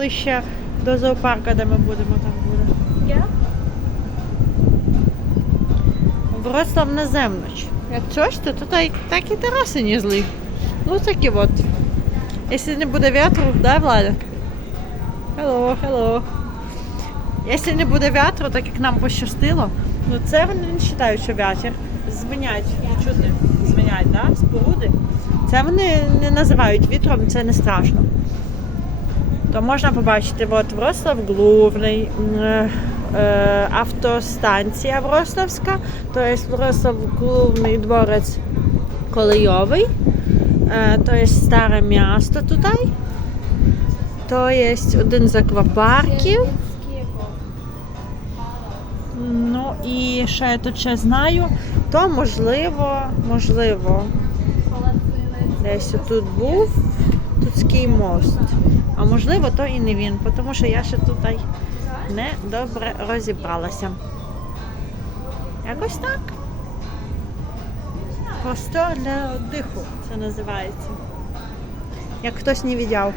Ближче до зоопарка, де ми будемо, там буде. Я? Вроцлав на земноч. Як чуєш, то тут так, і тераси не злі. Ну такі от. Якщо не буде вітру, да, Владик? Hello, hello. Якщо не буде вітру, так як нам пощастило, ну це вони не вважають, що вітер. Звенять, не чути, звенять, да? споруди. Це вони не називають вітром, це не страшно. То можна побачити, от Вроцлав Главний, м, е, автостанція Вроцлавська, то є Вроцлав Главний дворець Колейовий, е, то є старе місто тут. То є один з аквапарків. Ну і ще я тут ще знаю, то можливо, можливо, десь тут був Тутський мост. А можливо, то і не він, тому що я ще тут не добре розібралася. Якось так. Простор для диху це називається. Як хтось не віддяв.